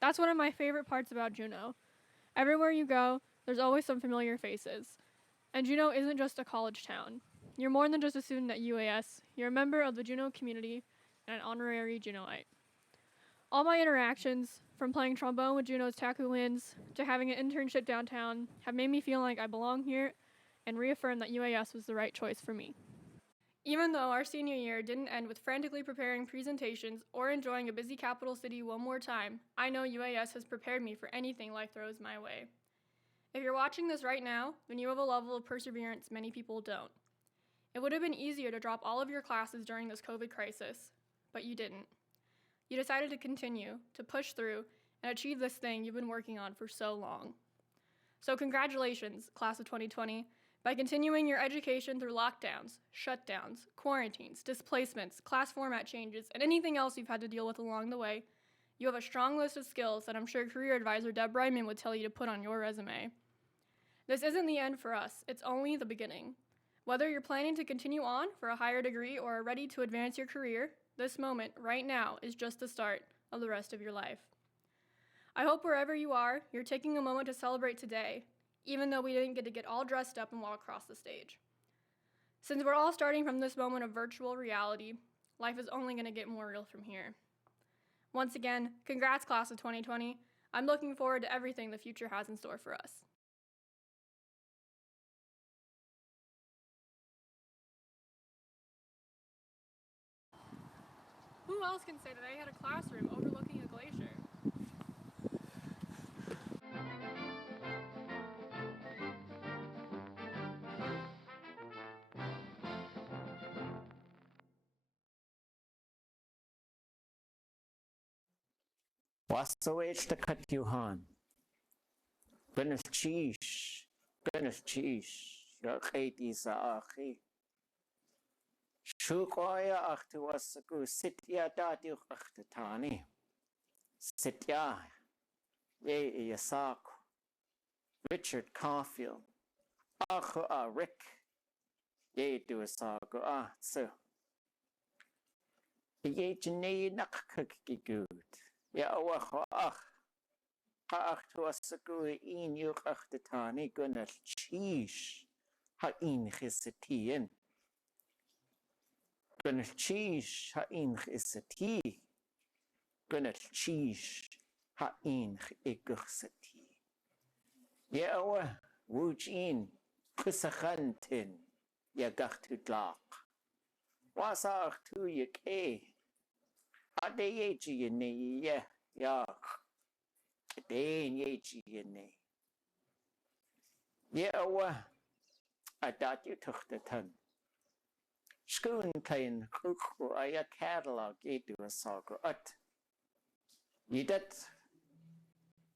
That's one of my favorite parts about JUNEAU. Everywhere you go, there's always some familiar faces. And JUNEAU isn't just a college town. You're more than just a student at UAS. You're a member of the JUNEAU community and an honorary JUNEAUite. All my interactions, from playing trombone with JUNEAU's Taku Winds to having an internship downtown, have made me feel like I belong here and reaffirmed that UAS was the right choice for me. Even though our senior year didn't end with frantically preparing presentations or enjoying a busy capital city one more time, I know UAS has prepared me for anything life throws my way. If you're watching this right now, then you have a level of perseverance many people don't. It would have been easier to drop all of your classes during this COVID crisis, but you didn't. You decided to continue, to push through, and achieve this thing you've been working on for so long. So congratulations, class of 2020. By continuing your education through lockdowns, shutdowns, quarantines, displacements, class format changes, and anything else you've had to deal with along the way, you have a strong list of skills that I'm sure career advisor Deb Ryman would tell you to put on your resume. This isn't the end for us, it's only the beginning. Whether you're planning to continue on for a higher degree or are ready to advance your career, this moment, right now, is just the start of the rest of your life. I hope wherever you are, you're taking a moment to celebrate today, even though we didn't get to get all dressed up and walk across the stage. Since we're all starting from this moment of virtual reality, life is only going to get more real from here. Once again, congrats, class of 2020. I'm looking forward to everything the future has in store for us. Who else can say that I had a classroom overlooking a glacier? Wasawage the cut Yuhan. Goodness cheese. Goodness cheese. Yakait is a achi. Shukoya achtu wasaku sitya dati achtatani. Sitya. Ye yasaku. Richard Caulfield. Achu Rick. Ye do a sago so. Ye jene nakaki good. Ya wacho ach. Ach to a sago in you achtatani gonna cheese. Ha in hisatien. Gonna cheese ha in hisati. Gonna cheese ha in igursati. Ya wa wuj in kusachantin. Ya gachtu glak. Wasach tu yik Ade yeji yene ye yak. Ade yeji yene. Ye awa. Adat you took the ton. Schoon klein kuku aya catalog ye do a sago ut. Yidat.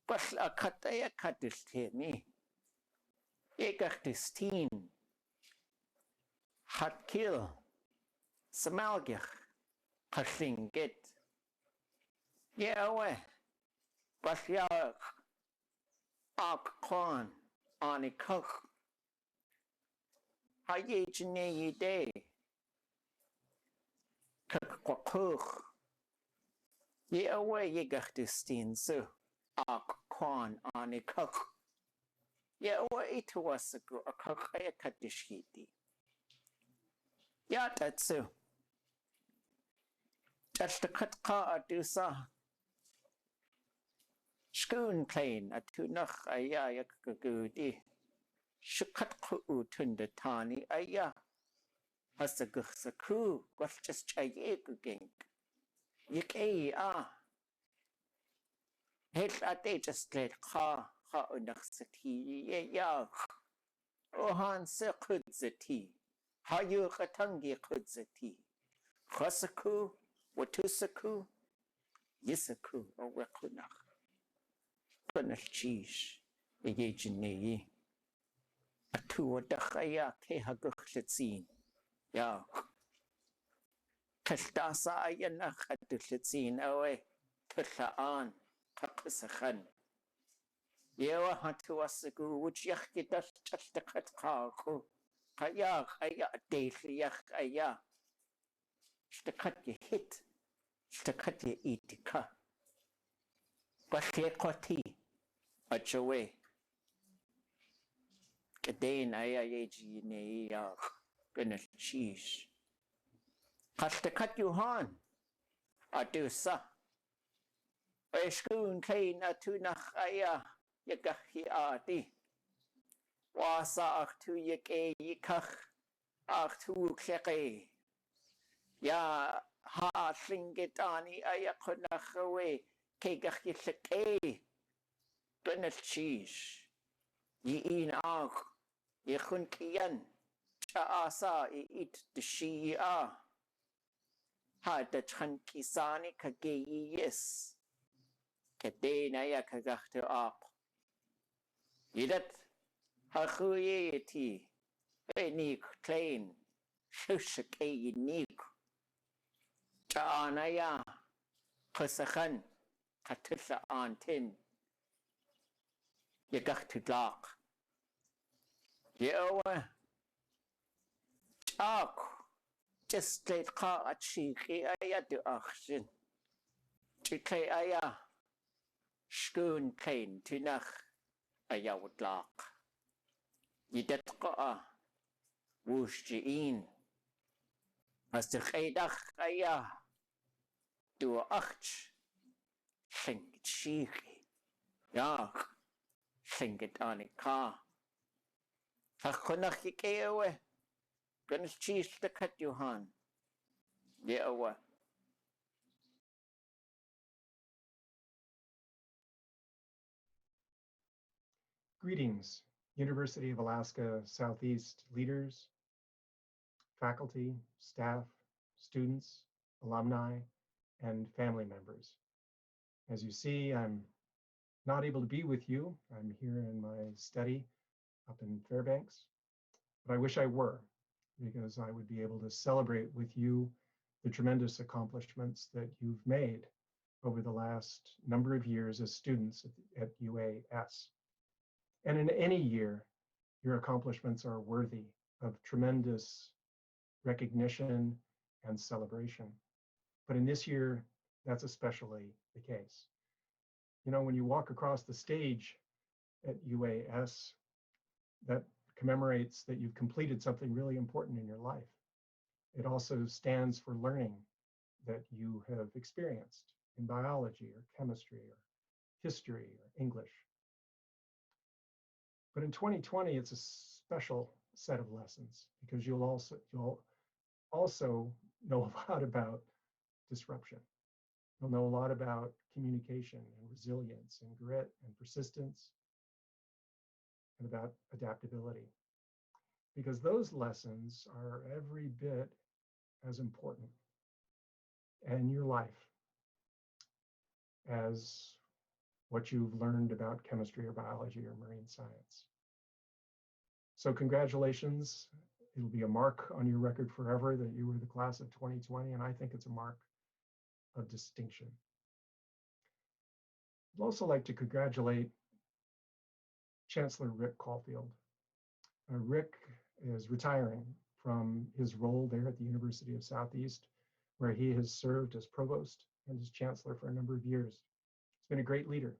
Basl a cut aya cutis me. Ye gachtus teen. Hat kill. Samalgich. Kashinget. Ye awa. Basyak. Ak kwan. Ani kuk. Ha ye jene ye day. Kuk. Ye awa ye gachtustin so. Ak kwan ani kuk. Ye awa itu wasaku a kuk aya katishiti. Ya tatsu. That's the cut car adusa. Schoon plane a tunach aya yakagudi. Shukat ku tunda tani aya. Hasagursaku was just chaye gink. Yik Hit ate just let ha unaksati ye ya. Ohan se kudzati. Hayu katangi kudzati. Hasaku, watusaku, yisaku, or wakunach. Goodness cheese, a yejine. A two dachaya kehaguchlitzin. Ya. Kashtasa ayanach at duchlitzin away. Tushaan, kakusachan. Yewa hatu wasagu, which yakidas just the cut kaku. Kaya, daily yak. Stakat ye hit. Stakat ye eat ka. Kwati. Achawe. Kadain aya yeji ne ya. Goodness cheese. Kastakat yuhan. Adusa. Eshkun kain atunach aya. Yagahi adi. Wasa aktu yake yikach. Aktu kleke. Ya ha singitani ayakunachawe kegachilake goodness cheese. Ye in ag ye kunkian cha asa eat the she ha the chankisani kage yes kadena ya kagachto up. Yidat ha khuyeti eni klein shushake nik. Anaya Kusachan Katissa Antin Yagach Glak Yeowa Chak just let ka at Shiki Aya do action Chike Aya Schoon Kain Tinach Aya would lak Yidat Ka Woosh Jeen as the Kaidach Aya do ach think cheeky. Yak think it on a car. Hakunaki kewe. Gonna cheese the cut you han. Yeah, what? Greetings, University of Alaska Southeast leaders, faculty, staff, students, alumni, and family members. As you see, I'm not able to be with you. I'm here in my study up in Fairbanks, but I wish I were, because I would be able to celebrate with you the tremendous accomplishments that you've made over the last number of years as students at UAS. And in any year, your accomplishments are worthy of tremendous recognition and celebration. But in this year, that's especially the case. You know, when you walk across the stage at UAS, that commemorates that you've completed something really important in your life. It also stands for learning that you have experienced in biology or chemistry or history or English. But in 2020, it's a special set of lessons because you'll also know a lot about disruption. You'll know a lot about communication and resilience and grit and persistence and about adaptability, because those lessons are every bit as important in your life as what you've learned about chemistry or biology or marine science. So congratulations. It'll be a mark on your record forever that you were the class of 2020, and I think it's a mark of distinction. I'd also like to congratulate Chancellor Rick Caulfield. Rick is retiring from his role there at the University of Southeast, where he has served as provost and as chancellor for a number of years. He's been a great leader.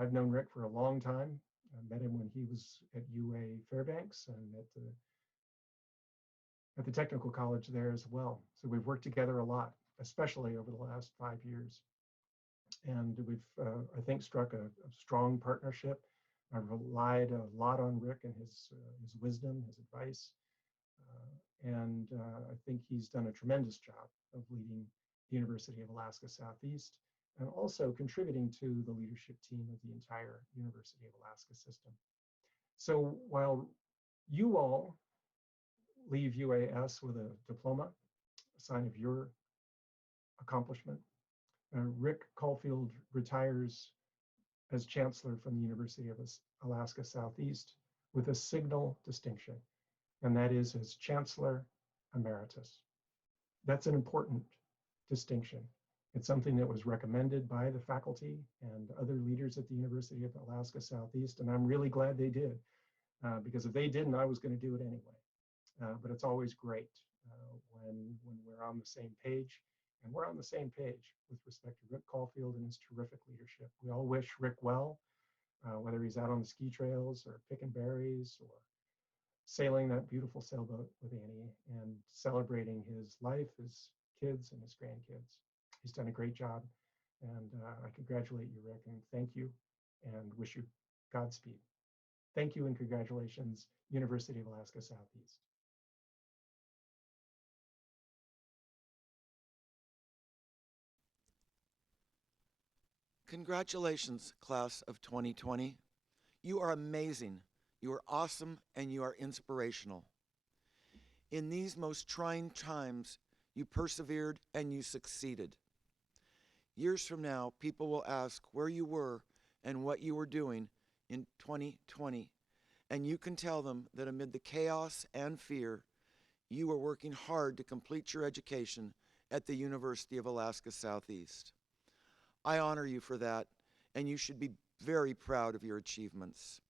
I've known Rick for a long time. I met him when he was at UA Fairbanks and at the technical college there as well. So we've worked together a lot, especially over the last 5 years. And we've, I think, struck a strong partnership. I've relied a lot on Rick and his wisdom, his advice. And I think he's done a tremendous job of leading the University of Alaska Southeast and also contributing to the leadership team of the entire University of Alaska system. So while you all leave UAS with a diploma, a sign of your accomplishment, Rick Caulfield retires as chancellor from the University of Alaska Southeast with a signal distinction, and that is as Chancellor Emeritus. That's an important distinction. It's something that was recommended by the faculty and other leaders at the University of Alaska Southeast, and I'm really glad they did, because if they didn't, I was going to do it anyway. But it's always great when we're on the same page, and we're on the same page with respect to Rick Caulfield and his terrific leadership. We all wish Rick well, whether he's out on the ski trails or picking berries or sailing that beautiful sailboat with Annie and celebrating his life, his kids, and his grandkids. He's done a great job, and I congratulate you, Rick, and thank you, and wish you Godspeed. Thank you and congratulations, University of Alaska Southeast. Congratulations, class of 2020. You are amazing, you are awesome, and you are inspirational. In these most trying times, you persevered and you succeeded. Years from now, people will ask where you were and what you were doing in 2020, and you can tell them that amid the chaos and fear, you were working hard to complete your education at the University of Alaska Southeast. I honor you for that, and you should be very proud of your achievements.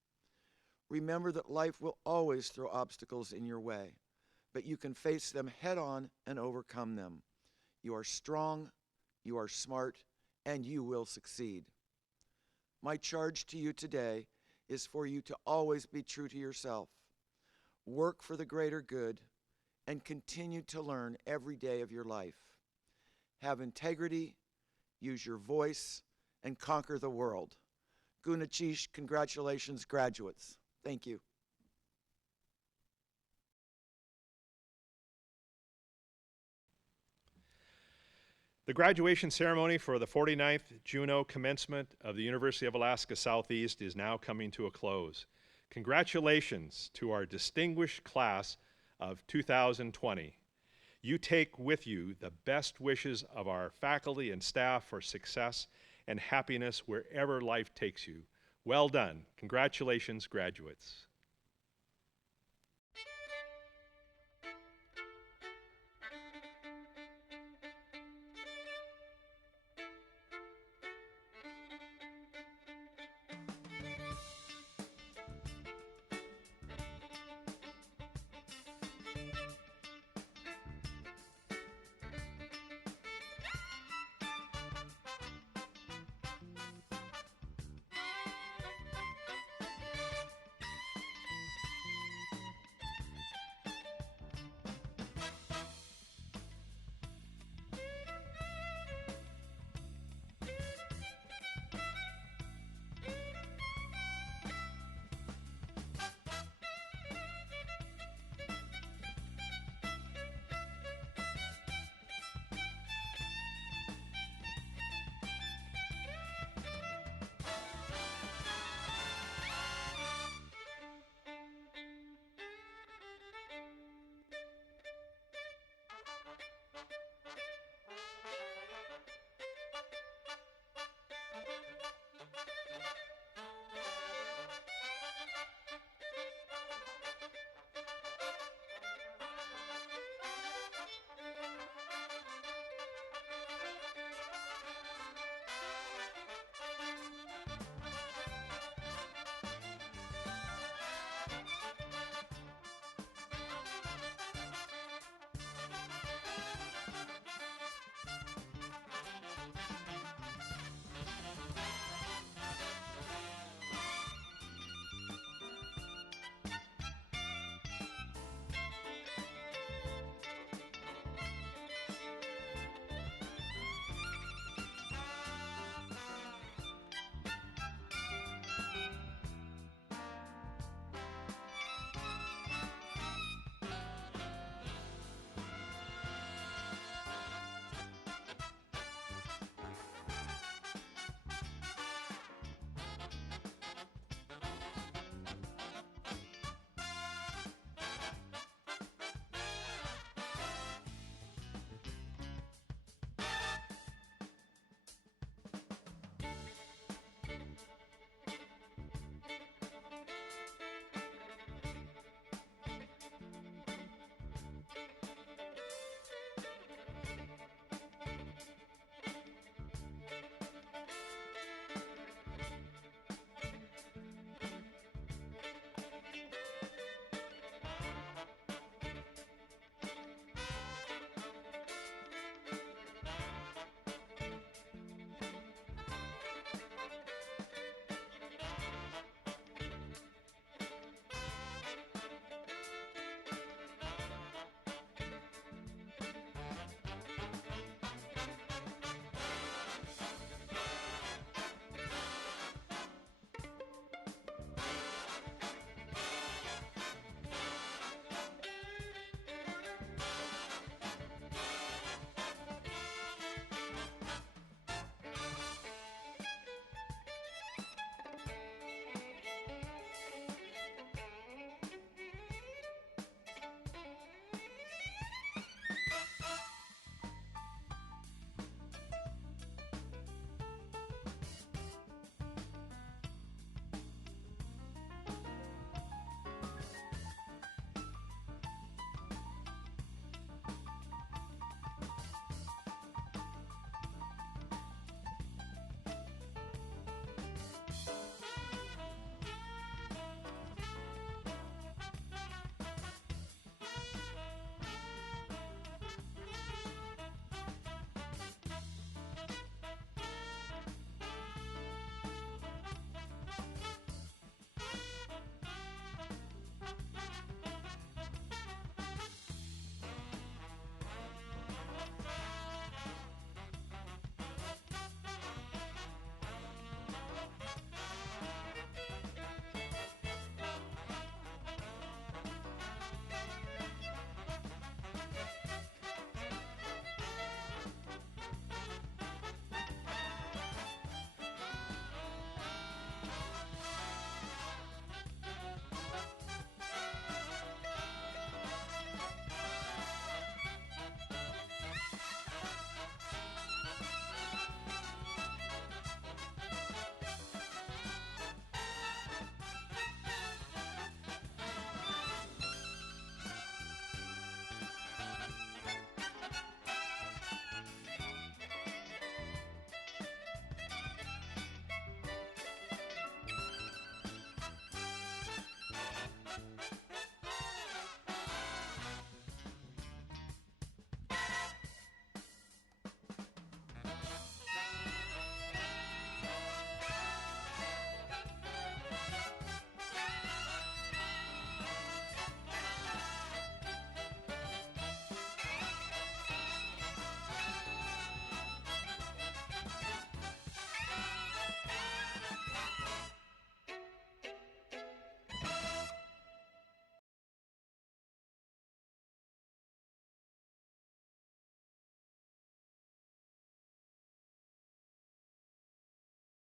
Remember that life will always throw obstacles in your way, but you can face them head on and overcome them. You are strong, you are smart, and you will succeed. My charge to you today is for you to always be true to yourself, work for the greater good, and continue to learn every day of your life. Have integrity, use your voice, and conquer the world. Gunachish, congratulations, graduates. Thank you. The graduation ceremony for the 49th JUNEAU Commencement of the University of Alaska Southeast is now coming to a close. Congratulations to our distinguished class of 2020. You take with you the best wishes of our faculty and staff for success and happiness wherever life takes you. Well done. Congratulations, graduates.